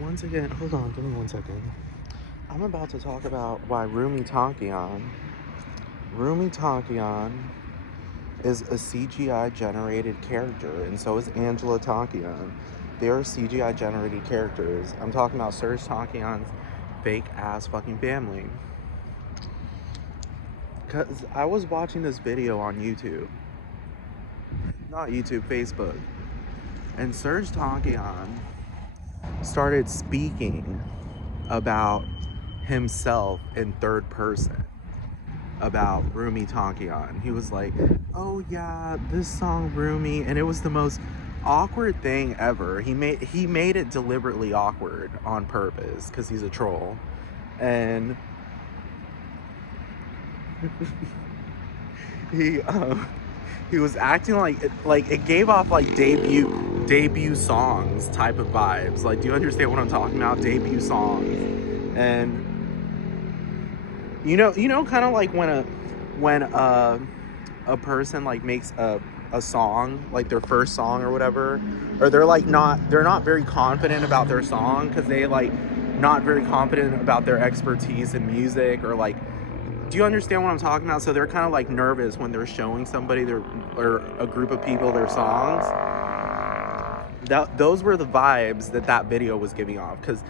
Once again, hold on, give me 1 second. I'm about to talk about why Rumi Tankian is a CGI generated character, and so is Angela Tankian. They are CGI generated characters. I'm talking about Serj Tankian's fake ass fucking family. Because I was watching this video on YouTube. Not YouTube, Facebook. And Serj Tankian started speaking about himself in third person about Rumi Tankian. He was like, oh yeah, this song Rumi, and it was the most awkward thing ever. He made it deliberately awkward on purpose because he's a troll. And he was acting like it gave off like debut songs type of vibes. Like, do you understand what I'm talking about? Debut songs. And you know kind of like when a person like makes a song, like their first song or whatever, or they're not very confident about their song because they like not very confident about their expertise in music, or like, do you understand what I'm talking about? So they're kind of like nervous when they're showing somebody or a group of people their songs. Those were the vibes that video was giving off. Because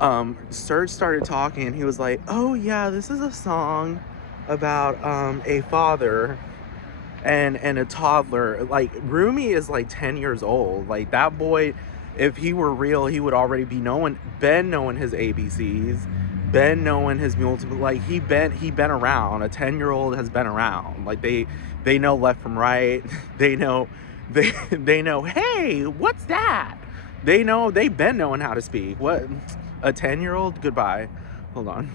Serj started talking and he was like, oh yeah, this is a song about a father and a toddler. Like, Rumi is like 10 years old. Like, that boy, if he were real, he would already be knowing his ABCs, been knowing his multiple, like he been around. A 10-year-old has been around. Like, they know left from right. They know hey, what's that? They've been knowing how to speak. What, a 10-year-old? Goodbye. Hold on.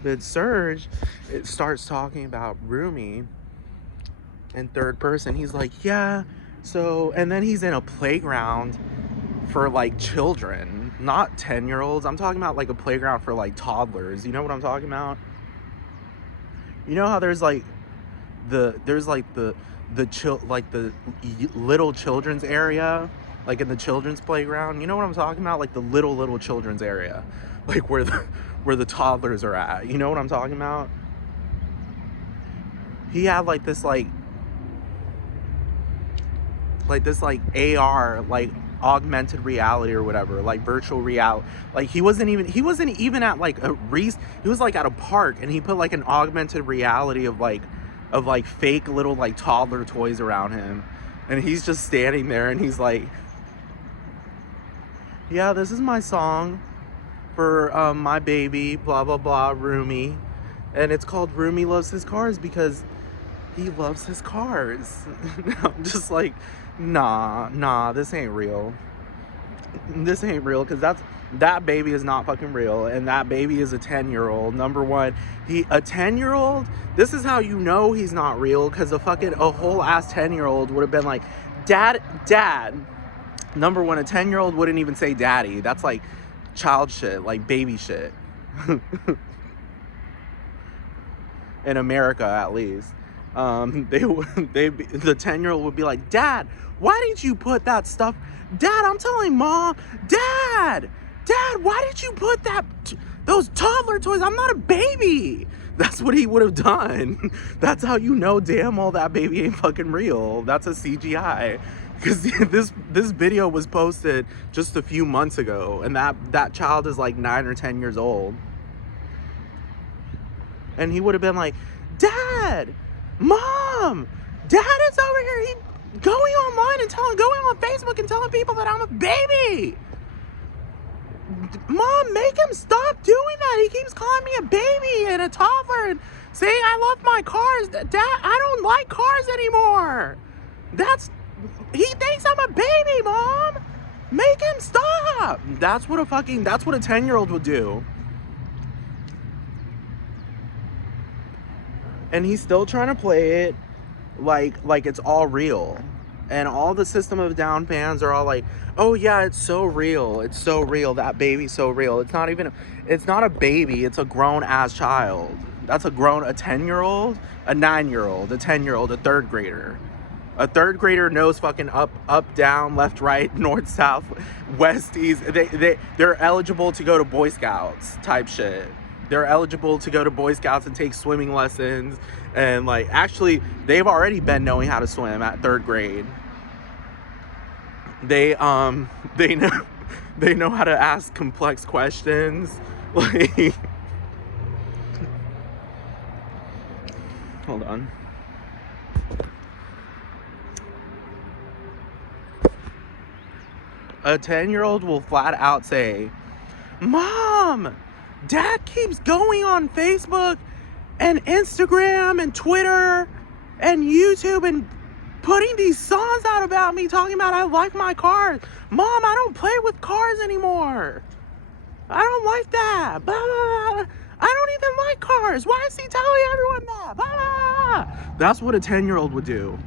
But Serj, it starts talking about Rumi in third person. He's like, yeah, so, and then he's in a playground for like children, not 10-year-olds. I'm talking about like a playground for like toddlers. You know what I'm talking about? You know how there's like the little children's area, like in the children's playground. You know what I'm talking about? Like the little children's area, like where the toddlers are at. You know what I'm talking about? He had like this AR, like augmented reality or whatever, like virtual reality. Like, he wasn't even at like he was like at a park, and he put like an augmented reality of fake little like toddler toys around him, and he's just standing there and he's like, yeah, this is my song for my baby, blah blah blah, Rumi, and it's called Rumi Loves His Cars because he loves his cars. I'm just like, nah, this ain't real. This ain't real, because that baby is not fucking real, and that baby is a 10-year-old. Number one, a 10-year-old, this is how you know he's not real, because a whole ass 10-year-old would have been like, dad. Number one, a 10-year-old wouldn't even say daddy. That's like child shit, like baby shit. In America, at least. The 10-year-old would be like, dad, why did you put that stuff? Dad, I'm telling mom. Dad, why did you put those toddler toys? I'm not a baby. That's what he would have done. That's how you know damn well that baby ain't fucking real. That's a CGI. Because this video was posted just a few months ago, and that child is like 9 or 10 years old. And he would have been like, dad, mom, dad is over here going online and going on Facebook and telling people that I'm a baby. Mom, make him stop doing that. He keeps calling me a baby and a toddler and saying I love my cars. Dad, I don't like cars anymore. He thinks I'm a baby, Mom. Make him stop. That's what a 10-year-old would do. And he's still trying to play it like it's all real. And all the System of a Down fans are all like, oh yeah, it's so real. It's so real. That baby's so real. It's not a baby. It's a grown ass child. That's a 10-year-old, a 9-year-old, a 10-year-old, a third grader. A third grader knows fucking up, down, left, right, north, south, west, east. They're eligible to go to Boy Scouts type shit. They're eligible to go to Boy Scouts and take swimming lessons. And like, actually, they've already been knowing how to swim at third grade. They know they know how to ask complex questions. Like, hold on. A 10-year-old will flat out say, Mom, Dad keeps going on Facebook and Instagram and Twitter and YouTube and putting these songs out about me, talking about I like my cars. Mom, I don't play with cars anymore. I don't like that. Blah, blah, blah. I don't even like cars. Why is he telling everyone that? Blah, blah, blah. That's what a 10-year-old would do.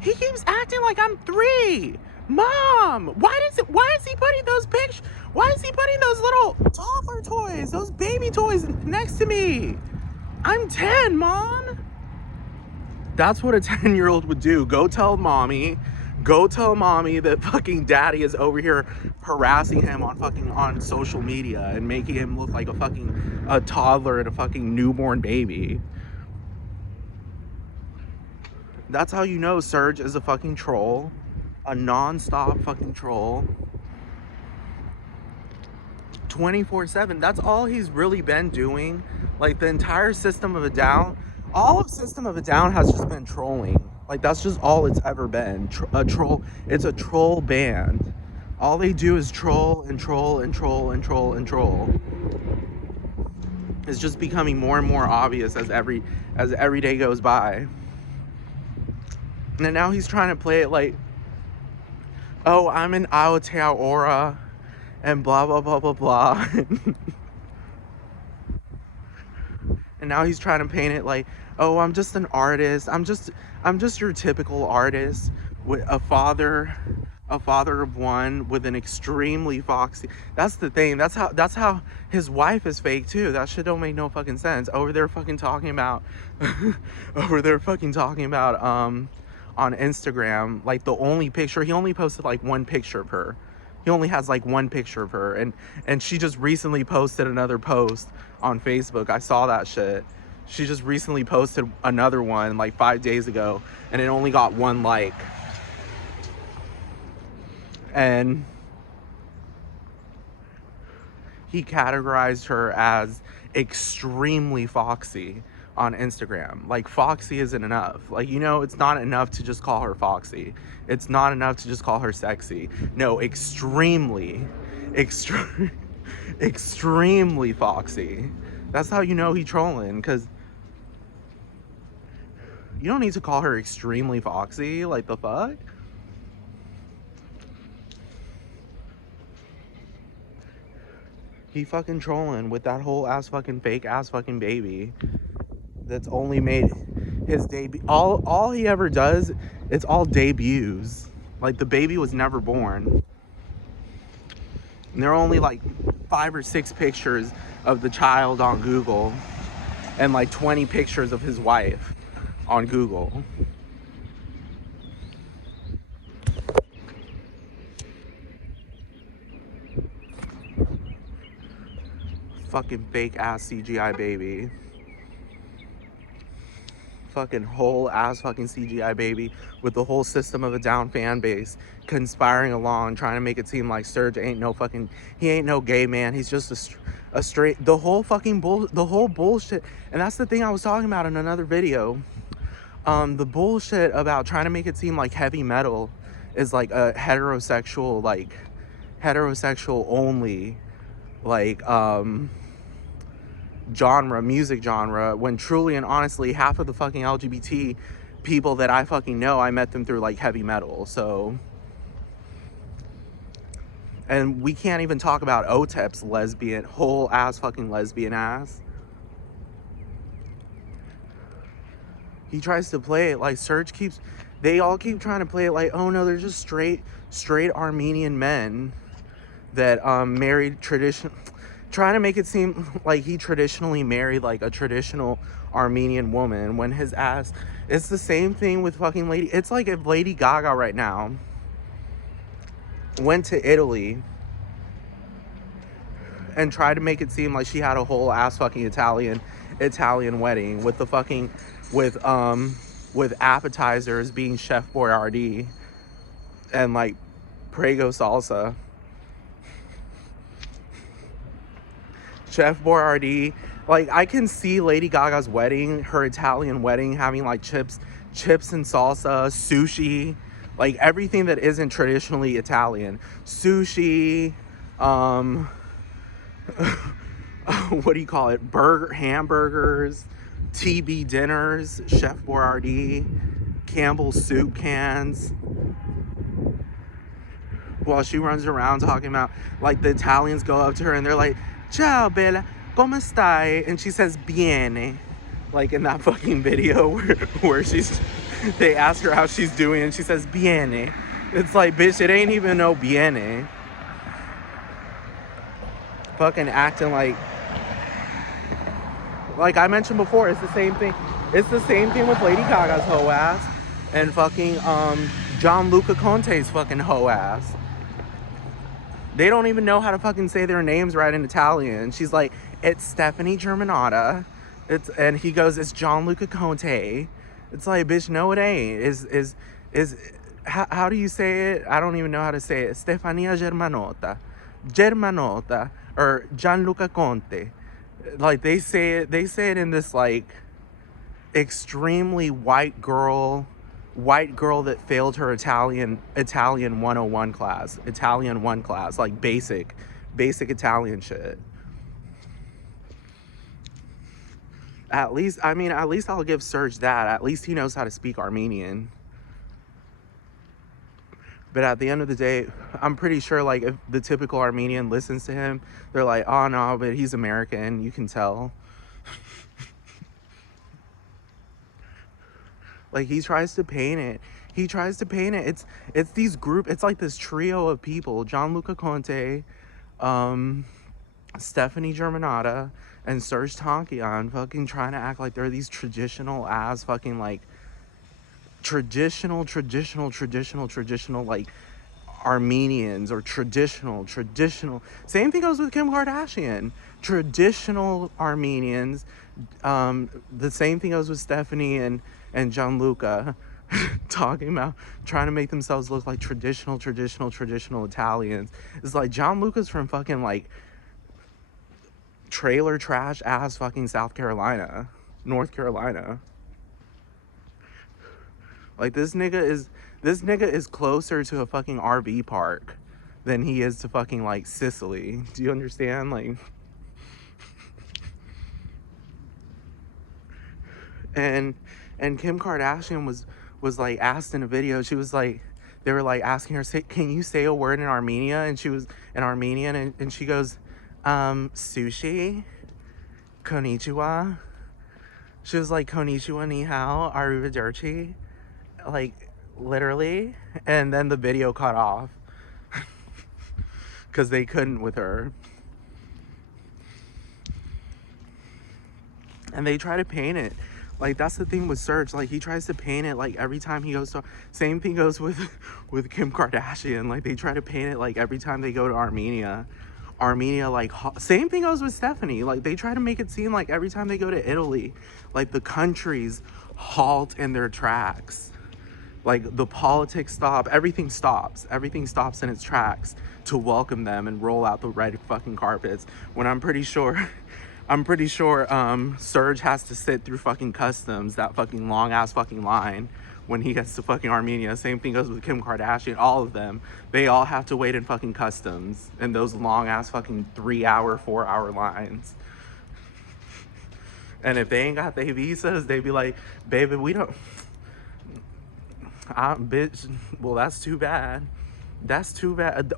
He keeps acting like I'm 3. Mom, why is he putting those pictures? Why is he putting those little toddler toys, those baby toys next to me? I'm 10, Mom. That's what a 10-year-old would do. Go tell mommy that fucking daddy is over here harassing him on social media and making him look like a toddler and a fucking newborn baby. That's how you know Serj is a fucking troll. A non-stop fucking troll. 24/7. That's all he's really been doing. Like, the entire System of a Down, all of System of a Down has just been trolling. Like, that's just all it's ever been. A troll. It's a troll band. All they do is troll and troll and troll and troll and troll. It's just becoming more and more obvious as every day goes by. And now he's trying to play it like, oh, I'm an Aotearoa and blah, blah, blah, blah, blah. And now he's trying to paint it like, oh, I'm just an artist. I'm just your typical artist with a father of one with an extremely foxy. That's the thing. That's how his wife is fake too. That shit don't make no fucking sense. Over there fucking talking about on Instagram, like, the only picture, he only posted like one picture of her. He only has like one picture of her, and she just recently posted another post on Facebook. I saw that shit. She just recently posted another one like 5 days ago, and it only got 1 like. And he categorized her as extremely foxy on Instagram. Like, foxy isn't enough. Like, you know, it's not enough to just call her foxy. It's not enough to just call her sexy. No, extremely foxy. That's how you know he trolling, because you don't need to call her extremely foxy. Like, the fuck? He fucking trolling with that whole fake ass fucking baby that's only made his debut. All he ever does, it's all debuts. Like, the baby was never born. And there are only like 5 or 6 pictures of the child on Google, and like 20 pictures of his wife on Google. Fucking fake ass CGI baby. Fucking whole ass fucking CGI baby with the whole System of a Down fan base conspiring along, trying to make it seem like Serj ain't no fucking, he ain't no gay man. He's just a straight, the whole bullshit. And that's the thing I was talking about in another video. The bullshit about trying to make it seem like heavy metal is like a heterosexual only, like, music genre, when truly and honestly half of the fucking LGBT people that I fucking know, I met them through like heavy metal. So, and we can't even talk about Otep's lesbian, whole ass fucking lesbian ass. He tries to play it like they all keep trying to play it like, oh no, they're just straight Armenian men that married tradition. trying to make it seem like he traditionally married like a traditional Armenian woman when his ass, it's the same thing with fucking Lady, it's like if Lady Gaga right now went to Italy and tried to make it seem like she had a whole ass fucking Italian wedding with the fucking with appetizers being Chef Boyardee and like Prego salsa. Chef Boyardee, like I can see Lady Gaga's wedding, her Italian wedding, having like chips and salsa, sushi, like everything that isn't traditionally Italian. Sushi, what do you call it? Hamburgers, TB dinners, Chef Boyardee, Campbell's soup cans. While she runs around talking about, like, the Italians go up to her and they're like, "Ciao bella, come stai?" And she says "Bene," like in that fucking video where they ask her how she's doing and she says "Bene." It's like, bitch, it ain't even no "Bene." Fucking acting like I mentioned before, it's the same thing. It's the same thing with Lady Gaga's hoe ass and fucking Gianluca Conte's fucking hoe ass. They don't even know how to fucking say their names right in Italian. She's like, "It's Stephanie Germanotta." And he goes, "It's Gianluca Conte." It's like, bitch, no, it ain't. How do you say it? I don't even know how to say it. Stefania Germanotta, or Gianluca Conte. Like they say it in this like extremely white girl that failed her Italian 101 class, Italian 1 class, like basic Italian shit. At least I'll give Serj that. At least he knows how to speak Armenian. But at the end of the day, I'm pretty sure like if the typical Armenian listens to him, they're like, "Oh no, but he's American, you can tell." Like he tries to paint it. It's these it's like this trio of people: Gianluca Conte, Stephanie Germanotta, and Serj Tankian, fucking trying to act like they're these traditional ass fucking like traditional like Armenians, or traditional. Same thing goes with Kim Kardashian. Traditional Armenians. The same thing goes with Stephanie and Gianluca. Talking about trying to make themselves look like traditional Italians. It's like Gianluca's from fucking like trailer trash ass fucking North Carolina. Like this nigga is closer to a fucking RV park than he is to fucking like Sicily. Do you understand? Like, and Kim Kardashian was like asked in a video, she was like, they were like asking her, "Can you say a word in Armenia?" And she was in Armenian, and she goes, "Sushi, konnichiwa." She was like, "Konnichiwa, ni hao, arrivederci," like literally. And then the video cut off because they couldn't with her. And they try to paint it like, that's the thing with Serj, like he tries to paint it like every time he goes to, same thing goes with Kim Kardashian, like they try to paint it like every time they go to Armenia, like same thing goes with Stephanie, like they try to make it seem like every time they go to Italy, like the countries halt in their tracks, like the politics stop, everything stops in its tracks to welcome them and roll out the red fucking carpets, when I'm pretty sure Serj has to sit through fucking customs, that fucking long ass fucking line when he gets to fucking Armenia. Same thing goes with Kim Kardashian, all of them. They all have to wait in fucking customs in those long ass fucking 3-hour, 4-hour lines. And if they ain't got their visas, they be like, "Baby, we don't," bitch, well, that's too bad.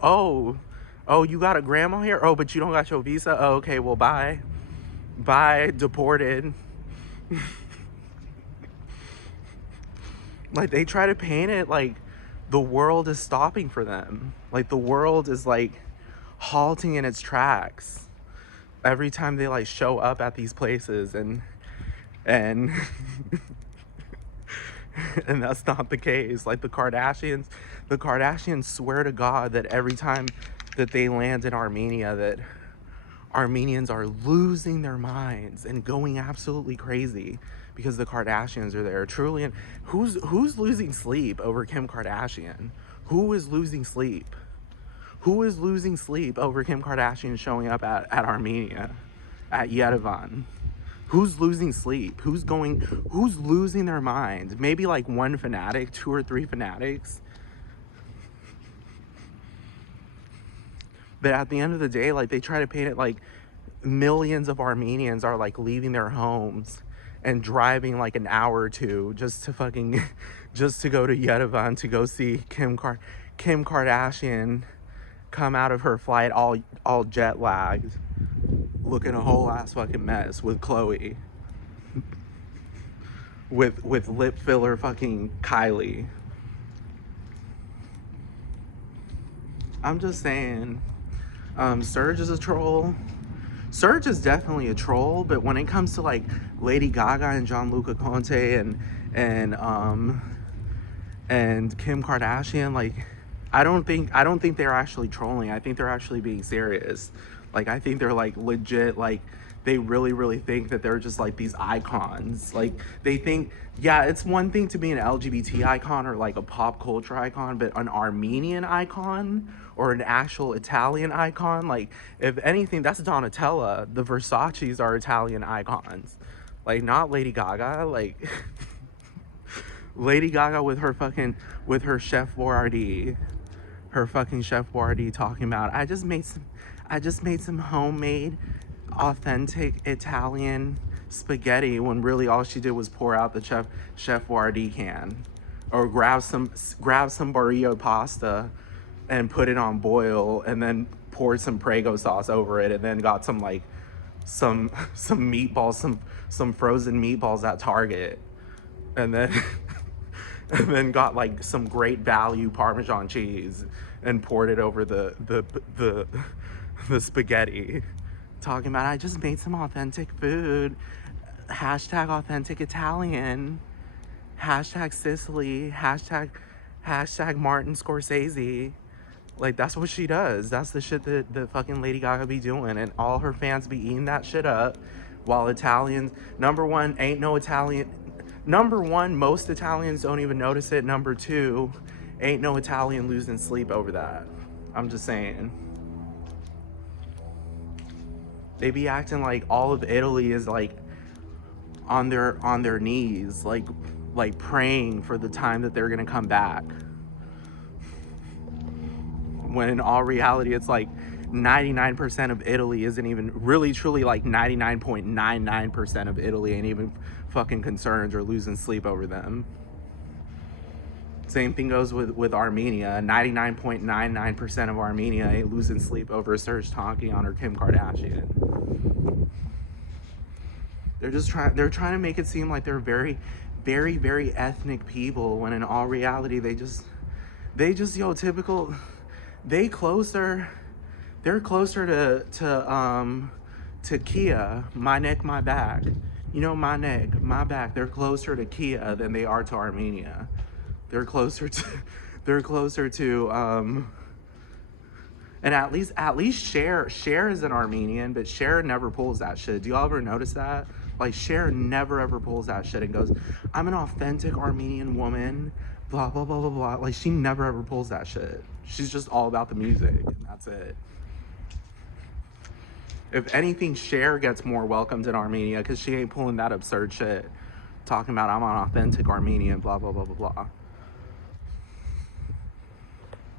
Oh, you got a grandma here? Oh, but you don't got your visa? Oh, okay, well, bye, deported. Like they try to paint it like the world is stopping for them, like the world is like halting in its tracks, every time they like show up at these places, and and that's not the case. Like the Kardashians swear to God that every time that they land in Armenia, that Armenians are losing their minds and going absolutely crazy because the Kardashians are there. Truly, and who's losing sleep over Kim Kardashian? Who is losing sleep? Who is losing sleep over Kim Kardashian showing up at Armenia, at Yerevan? Who's losing sleep? Who's losing their mind? Maybe like one fanatic, 2 or 3 fanatics. But at the end of the day, like they try to paint it like millions of Armenians are like leaving their homes and driving like an hour or two just to fucking just to go to Yerevan to go see Kim Kardashian come out of her flight all jet lagged, looking a whole ass fucking mess with Chloe, with lip filler fucking Kylie. I'm just saying, Serj is a troll. Serj is definitely a troll, but when it comes to like Lady Gaga and Gianluca Conte and Kim Kardashian, like I don't think they're actually trolling. I think they're actually being serious. Like I think they're like legit, like they really think that they're just like these icons. Like they think, yeah, it's one thing to be an LGBT icon or like a pop culture icon, but an Armenian icon or an actual Italian icon, like if anything, that's Donatella. The Versace's are Italian icons, like not Lady Gaga. Like Lady Gaga with her Chef Boyardee, her fucking Chef Boyardee talking about, I just made some homemade authentic Italian spaghetti, when really all she did was pour out the Chef Boyardee can, or grab some burrito pasta and put it on boil and then poured some Prego sauce over it, and then got some like some meatballs, some frozen meatballs at Target, and then and then got like some great value Parmesan cheese and poured it over the spaghetti, talking about, I just made some authentic food, hashtag authentic Italian, hashtag Sicily, hashtag Martin Scorsese. Like that's what she does. That's the shit that the fucking Lady Gaga be doing, and all her fans be eating that shit up, while Italians, number one, most Italians don't even notice it. Number two, ain't no Italian losing sleep over that. I'm just saying. They be acting like all of Italy is like on their knees, like praying for the time that they're gonna come back. When in all reality, it's like 99% of Italy isn't even really truly, like 99.99% of Italy ain't even fucking concerned or losing sleep over them. Same thing goes with Armenia. 99.99% of Armenia ain't losing sleep over Serj Tankian or Kim Kardashian. They're trying to make it seem like they're very ethnic people, when in all reality they just typical. They're closer to Kia, my neck, my back. You know, my neck, my back. They're closer to Kia than they are to Armenia. They're closer to and at least Cher is an Armenian, but Cher never pulls that shit. Do y'all ever notice that? Like Cher never ever pulls that shit and goes, I'm an authentic Armenian woman, blah blah blah blah blah. Like she never ever pulls that shit. She's just all about the music, and that's it. If anything, Cher gets more welcomed in Armenia because she ain't pulling that absurd shit, talking about I'm an authentic Armenian, blah blah blah blah blah.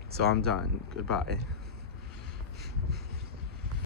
So I'm done. Goodbye.